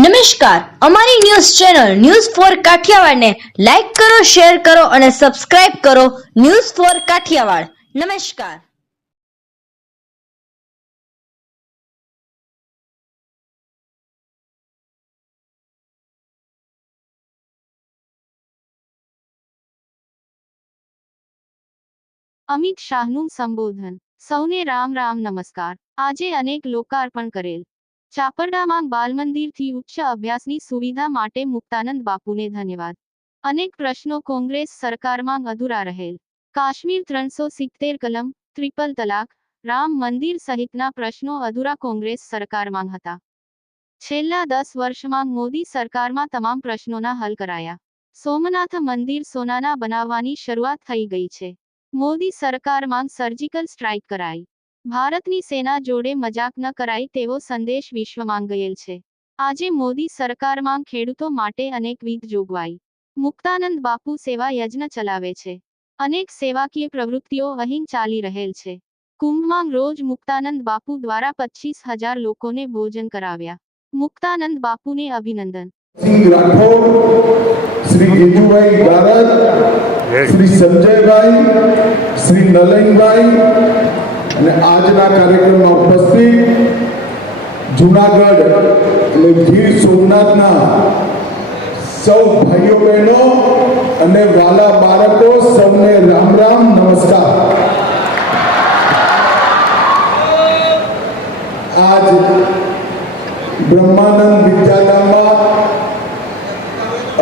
નમસ્કાર, અમારી news channel news for કાઠિયાવાડને લાઈક કરો, શેર કરો અને સબસ્ક્રાઇબ કરો. News for Kathiawad. નમસ્કાર. અમિત શાહનું સંબોધન. સૌને રામ રામ નમસ્કાર. આજે અનેક લોકાર્પણ કરેલ ચાપરડામાં બાલમંદિરથી ઉચ્ચ અભ્યાસની સુવિધા માટે મુક્તાનંદ બાપુને ધન્યવાદ. અનેક પ્રશ્નો કોંગ્રેસ સરકારમાં અધૂરા રહેલ. કાશ્મીર 370 કલમ, ટ્રિપલ તલાક, રામ મંદિર સહિતના પ્રશ્નો અધૂરા કોંગ્રેસ સરકારમાં હતા. છેલ્લા 10 વર્ષમાં મોદી સરકારમાં તમામ પ્રશ્નોના હલ કરાયા. સોમનાથ મંદિર સોનાના બનાવવાની શરૂઆત થઈ ગઈ છે. મોદી સરકારમાં સર્જિકલ સ્ટ્રાઇક કરાઈ. ભારતની સેના જોડે મજાક ન કરાય તેવો સંદેશ વિશ્વમાં ગયેલ છે. આજે મોદી સરકારમાં ખેડૂતો માટે અનેકવિધ જોગવાઈ. મુક્તાનંદ બાપુ સેવા યજ્ઞ ચલાવે છે. અનેક સેવાકીય પ્રવૃત્તિઓ અહીં ચાલી રહેલ છે. કુંભમાં રોજ મુક્તાનંદ બાપુ દ્વારા 25,000 લોકોને ભોજન કરાવ્યા. મુક્તાનંદ બાપુને અભિનંદન. श्री राठौर, श्री गिजुभाई गारत, श्री संजयभाई, श्री नलनभाई અને આજના કાર્યક્રમમાં ઉપસ્થિત જૂનાગઢ એટલે ગીર સોમનાથના સૌ ભાઈઓ બહેનો અને વાલા બાળકો સૌને રામ રામ નમસ્કાર. આજ બ્રહ્માનંદ વિદ્યાધામમાં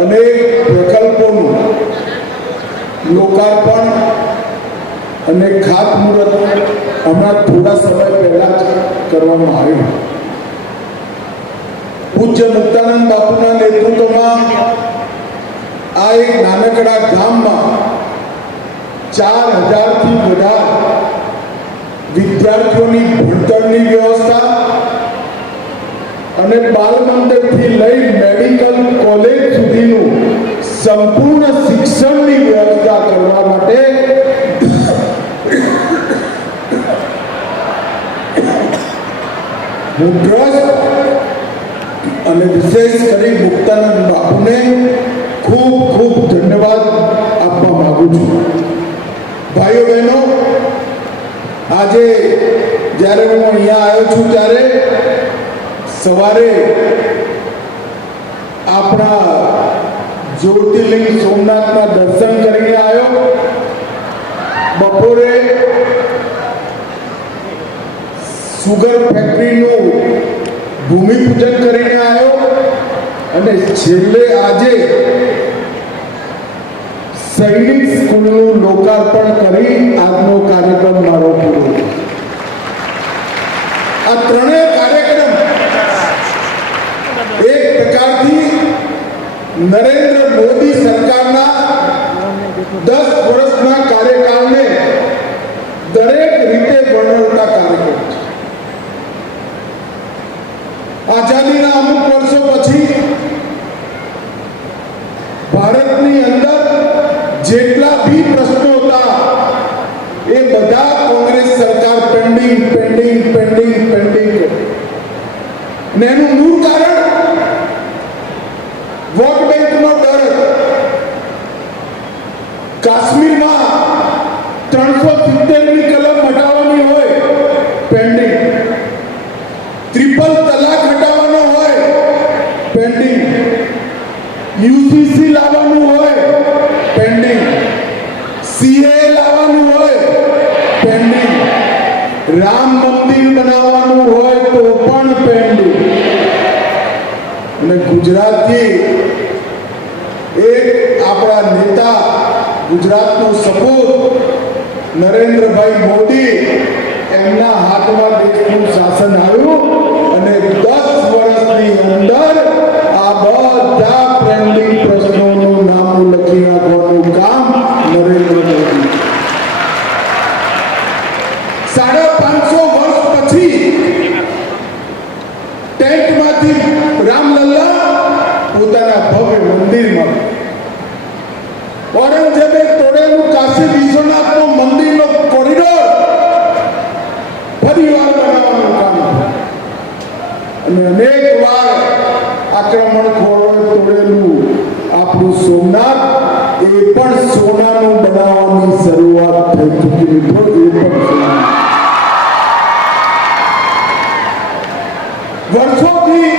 અનેક પ્રકલ્પોનું લોકાર્પણ અને ખાતમુહૂર્ત હમણાં થોડા સમય પહેલા જ કરવામાં આવ્યું. પૂજ્ય મુક્તાનંદ બાપુના નેતૃત્વમાં આ એક નાનકડા ગામમાં 4,000થી વધારે વિદ્યાર્થીઓની ભણતરની વ્યવસ્થા અને બાલ મંદિરથી લઈ મેડિકલ કોલેજ સુધીનું સંપૂર્ણ શિક્ષણની વ્યવસ્થા કરવા માટે હું ટ્રસ્ટ અને વિશેષ કરી મુક્તાનંદ બાપુને ખૂબ ખૂબ ધન્યવાદ આપવા માંગુ છું. ભાઈઓ બહેનો, આજે જ્યારે હું અહીંયા આવ્યો છું ત્યારે સવારે આપણા જ્યોતિર્લિંગ સોમનાથના દર્શન કરીને આવ્યો. બપોરે સુગર ફેક્ટરીનું ભૂમિપૂજન કરીને આવ્યો અને છેલ્લે આજે સૈનિક સ્કૂલનું લોકાર્પણ કરી આજનો કાર્યક્રમ મારો પૂરો. આ ત્રણેય કાર્યક્રમ એક પ્રકારથી નરેન્દ્ર મોદી સરકારના 10 વર્ષના કાર્યકાળને દરેક રીતે વર્ણવતા કાર્યક્રમ છે. આઝાદીના અમુક વર્ષો પછી ભારતની અંદર જેટલા બી પ્રશ્નો હતા એ બધા કોંગ્રેસ સરકાર પેન્ડિંગ પેન્ડિંગ પેન્ડિંગ પેન્ડિંગ ને એનું મૂળ કારણ વોટ બેંકનો ડર. કાશ્મીરમાં 370ની કલમ હટાવવાની હોય પેન્ડિંગ, ટ્રિપલ તલાક હટાવવાનો હોય પેન્ડિંગ, યુસીસી લાવવાનું હોય પેન્ડિંગ, સીએ લાવવાનું હોય પેન્ડિંગ, રામ મંદિર બનાવવાનું હોય તો પણ પેન્ડિંગ. અને ગુજરાતથી એક આપણા નેતા, ગુજરાતનો સપૂત નરેન્દ્રભાઈ મોદી, એમના હાથમાં દેશનું શાસન આવ્યું અને 10 વર્ષની અંદર આ બધા પેન્ડિંગ પ્રશ્નોનું નામ લખી નાખવાનું કામ નરેન્દ્ર મોદી. 550 વર્ષ પછી ટેન્ટમાંથી રામલલ્લા પોતાના ભવ્ય મંદિરમાં, ઔરંગઝેબે તોડેલું કાશી વિશ્વનાથનું મંદિરનો કોરિડોર ફરીવાર બનાવવાનું કામ અને અનેક વાર આ આક્રમણખોરોએ તોડેલું આપણું સોમનાથ એ પણ સોનાનું બનાવવાની શરૂઆત થઈ ચૂકી મિત્રો. એ પણ સોનાનું. વર્ષોથી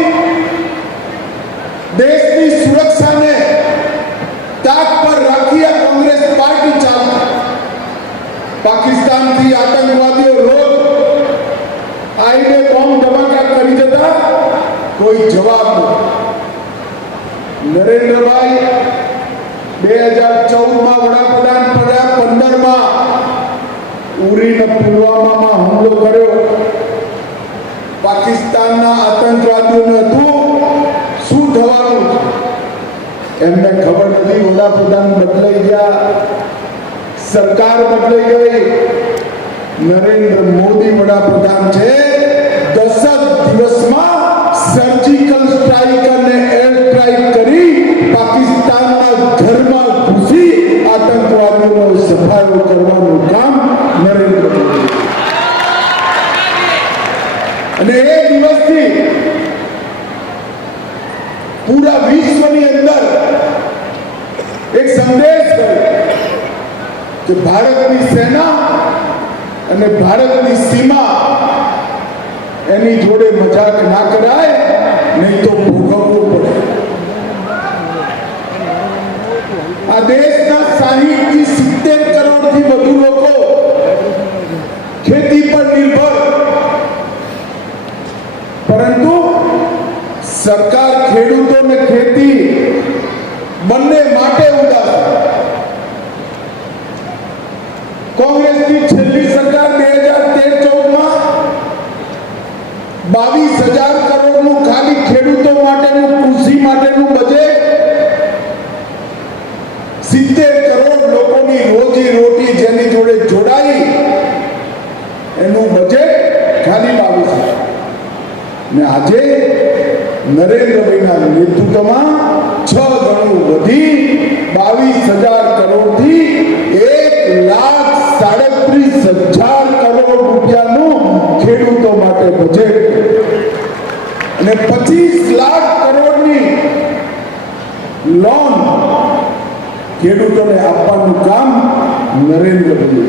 દેશની સુરક્ષાને તાક પર રાખી આ કોંગ્રેસ પાર્ટી ચાલતી. પાકિસ્તાનથી આતંકવાદીઓ રોજ આઈને બોમ્બ ધમાકા કરી જતા, કોઈ જવાબ નથી. નરેન્દ્રભાઈ 2014માં વડાપ્રધાન પડ્યા, 15માં ઉરી ને પુલવામામાં હુમલો કર્યો. પાકિસ્તાનના આતંકવાદીઓને હતું શું થવાનું એમને ખબર નથી. વડાપ્રધાન બદલાઈ ગયા, સરકાર બદલાઈ ગઈ, નરેન્દ્ર મોદી વડાપ્રધાન છે. 10 દિવસમાં સર્જિકલ સ્ટ્રાઇક અને એર સ્ટ્રાઇક કરી પાકિસ્તાનના ઘરમાં ઘૂસી આતંકવાદીઓનો સફાયો કરવાનું કામ નરેન્દ્ર મોદી. અને એ દિવસથી પૂરા વિશ્વની અંદર એક સંદેશ ગયો કે ભારતની સેના અને ભારતની સીમા એની જોડે મજાક ના કરાય, નહીં તો ભોગવવું પડે. આ દેશના 60 થી 70 કરોડથી વધુ લોકો ખેતી પર નિર્ભર, પરંતુ સરકાર ખેડૂતો ને ખેતી બંને માટે ઉદાસ. કોંગ્રેસની છેલ્લી સરકાર 2013-14માં 22,000 કરોડનું ખાલી ખેડૂતો માટેનું, કૃષિ માટેનું બજેટ, 70 કરોડ લોકોની રોજી રોટી જેની જોડે જોડાઈ એનું બજેટ ખાલી 22,000. ને આજે નરેન્દ્રભાઈના નેતૃત્વમાં 6 ગણું વધી 22,000 કરોડથી 1,37,000 કરોડ રૂપિયાનું ખેડૂતો માટે બજેટ અને 25 લાખ કરોડની લોન ખેડૂતોને આપવાનું કામ નરેન્દ્ર મોદી.